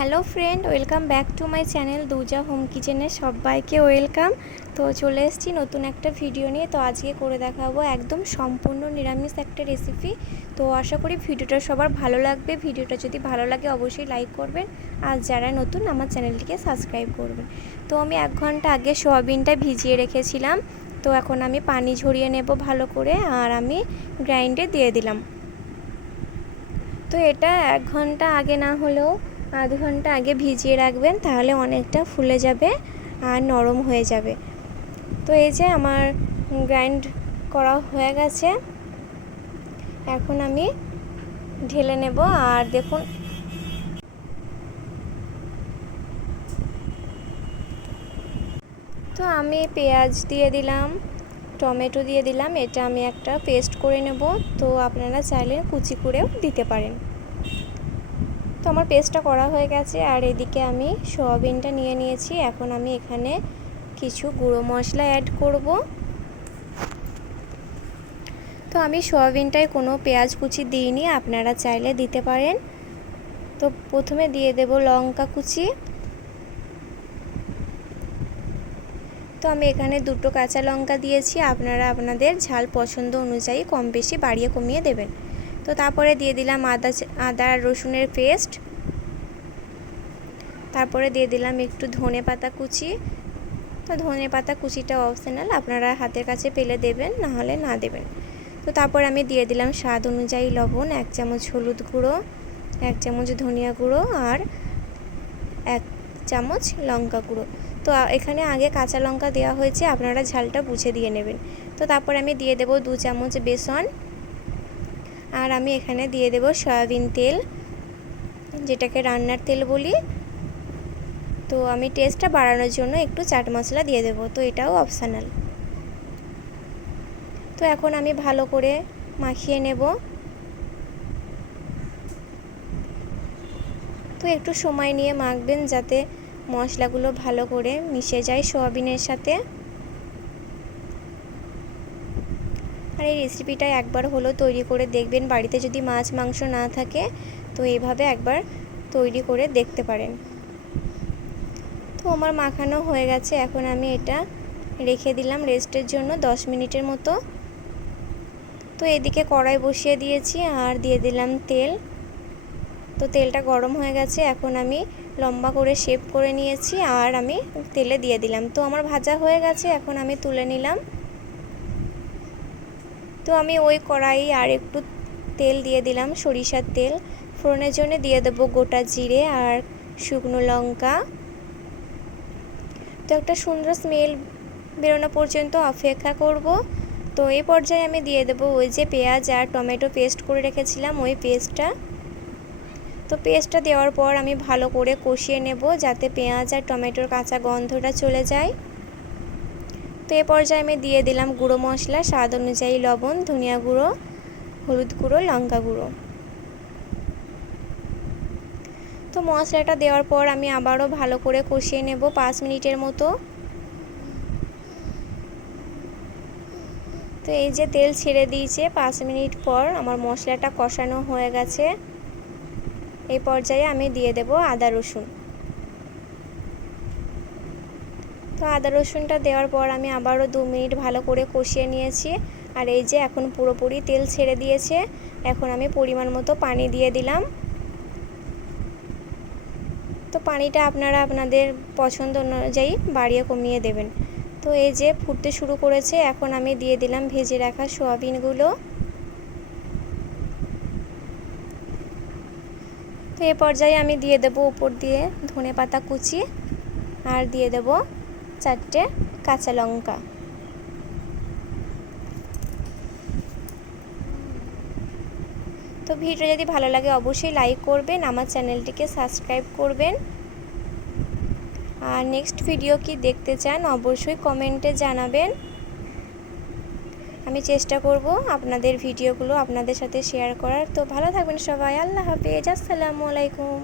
Hello friend, welcome back to my channel দুজা home কিচেনে সবাইকে welcome. তো চলে এসেছি নতুন একটা ভিডিও নিয়ে। তো আজকে করে দেখাবো একদম সম্পূর্ণ নিরামিষ একটা রেসিপি তো আশা করি ভিডিওটা সবার ভালো লাগবে। ভিডিওটা যদি ভালো লাগে অবশ্যই লাইক করবেন। আর যারা নতুন আমার চ্যানেলটিকে সাবস্ক্রাইব করবেন। তো আমি এক ঘণ্টা আগে সোয়াবিনটা ভিজিয়ে রেখেছিলাম। তো এখন আমি পানি ঝরিয়ে নেব ভালো করে। আর আমি গ্রাইন্ডে দিয়ে দিলাম। তো এটা এক ঘণ্টা আগে না হলেও আধ ঘণ্টা আগে ভিজিয়ে রাখবেন, তাহলে অনেকটা ফুলে যাবে আর নরম হয়ে যাবে। তো এই যে আমার গ্রাইন্ড করা হয়ে গেছে। এখন আমি ঢেলে নেব আর দেখুন। তো আমি পেঁয়াজ দিয়ে দিলাম, টমেটো দিয়ে দিলাম, এটা আমি একটা পেস্ট করে নেব। তো আপনারা চাইলে কুচি করেও দিতে পারেন। তো আমার পেস্টটা করা হয়ে গেছে আর এদিকে আমি সোয়াবিনটা নিয়ে নিয়েছি। এখন আমি এখানে কিছু গুঁড়ো মশলা অ্যাড করব। তো আমি সোয়াবিনটায় কোনো পেঁয়াজ কুচি দিইনি, আপনারা চাইলে দিতে পারেন। তো প্রথমে দিয়ে দেব লঙ্কা কুচি। তো আমি এখানে দুটো কাঁচা লঙ্কা দিয়েছি, আপনারা আপনাদের ঝাল পছন্দ অনুযায়ী কম বেশি বাড়িয়ে কমিয়ে দেবেন। তো তারপরে দিয়ে দিলাম আদা আদা রসুনের পেস্ট। তারপরে দিয়ে দিলাম একটু ধনে পাতা কুচি। তো ধনে পাতা কুচিটা অপশনাল আপনারা হাতের কাছে পেলে দেবেন না হলে না দেবেন। তো তারপর আমি দিয়ে দিলাম স্বাদ অনুযায়ী লবণ, এক চামচ হলুদ গুঁড়ো, এক চামচ ধনিয়া গুঁড়ো আর এক চামচ লঙ্কা গুঁড়ো। তো এখানে আগে কাঁচা লঙ্কা দেওয়া হয়েছে, আপনারা ঝালটা বুঝে দিয়ে নেবেন। তো তারপর আমি দিয়ে দেব দু চামচ বেসন আর আমি এখানে দিয়ে দেব সয়াবিন তেল, যেটাকে রান্নার তেল বলি। তো আমি টেস্টটা বাড়ানোর জন্য একটু চাট মশলা দিয়ে দেব, তো এটাও অপশানাল তো এখন আমি ভালো করে মাখিয়ে নেব। তো একটু সময় নিয়ে মাখবেন যাতে মশলাগুলো ভালো করে মিশে যায় সোয়াবিনের সাথে। আর এই রেসিপিটা একবার হলো তৈরি করে দেখবেন। বাড়িতে যদি মাছ, মাংস না থাকে, তো এইভাবে একবার তৈরি করে দেখতে পারেন। তো আমার মাখানো হয়ে গেছে। এখন আমি এটা রেখে দিলাম রেস্টের জন্য দশ মিনিটের মতো। তো এদিকে কড়াই বসিয়ে দিয়েছি আর দিয়ে দিলাম তেল। তো তেলটা গরম হয়ে গেছে। এখন আমি লম্বা করে শেপ করে নিয়েছি আর আমি তেলে দিয়ে দিলাম। তো আমার ভাজা হয়ে গেছে। এখন আমি তুলে নিলাম তো আমি ওই কড়াই আর একটু তেল দিয়ে দিলাম, সরিষার তেল। ফোড়নের জন্য দিয়ে দেবো গোটা জিরে আর শুকনো লঙ্কা। তো একটা সুন্দর স্মেল বেরোনো পর্যন্ত অপেক্ষা করব। তো এই পর্যায়ে আমি দিয়ে দেবো ওই যে পেঁয়াজ আর টমেটো পেস্ট করে রেখেছিলাম ওই পেস্টটা। তো পেস্টটা দেওয়ার পর আমি ভালো করে কষিয়ে নেব যাতে পেঁয়াজ আর টমেটোর কাঁচা গন্ধটা চলে যায়। তো এ পর্যায়ে আমি দিয়ে দিলাম গুঁড়ো মশলা, স্বাদ অনুযায়ী লবণ, ধনিয়া গুঁড়ো, হলুদ গুঁড়ো, লঙ্কা গুঁড়ো। তো মশলাটা দেওয়ার পর আমি আবারও ভালো করে কষিয়ে নেব পাঁচ মিনিটের মতো। তো এই যে তেল ছেড়ে দিয়েছে, পাঁচ মিনিট পর আমার মশলাটা কষানো হয়ে গেছে। এই পর্যায়ে আমি দিয়ে দেব আদা রসুন। তো আদা রসুনটা দেওয়ার পর আমি আবারও দু মিনিট ভালো করে কষিয়ে নিয়েছি। আর এই যে এখন পুরোপুরি তেল ছেড়ে দিয়েছে, এখন আমি পরিমাণ মতো পানি দিয়ে দিলাম। তো পানিটা আপনারা আপনাদের পছন্দ অনুযায়ী বাড়িয়ে কমিয়ে দেবেন। তো এই যে ফুটতে শুরু করেছে, এখন আমি দিয়ে দিলাম ভেজে রাখা সোয়াবিনগুলো। তো এ পর্যায়ে আমি দিয়ে দেব উপর দিয়ে ধনে পাতা কুচি, আর দিয়ে দেব চারটে কাঁচা লঙ্কা। তো ভিডিও যদি ভালো লাগে অবশ্যই লাইক করবেন, আমার চ্যানেলটিকে সাবস্ক্রাইব করবেন। আর নেক্সট ভিডিও কি দেখতে চান অবশ্যই কমেন্টে জানাবেন। আমি চেষ্টা করব আপনাদের ভিডিওগুলো আপনাদের সাথে শেয়ার করার। তো ভালো থাকবেন সবাই, আল্লাহ হাফেজ, আসসালামু আলাইকুম।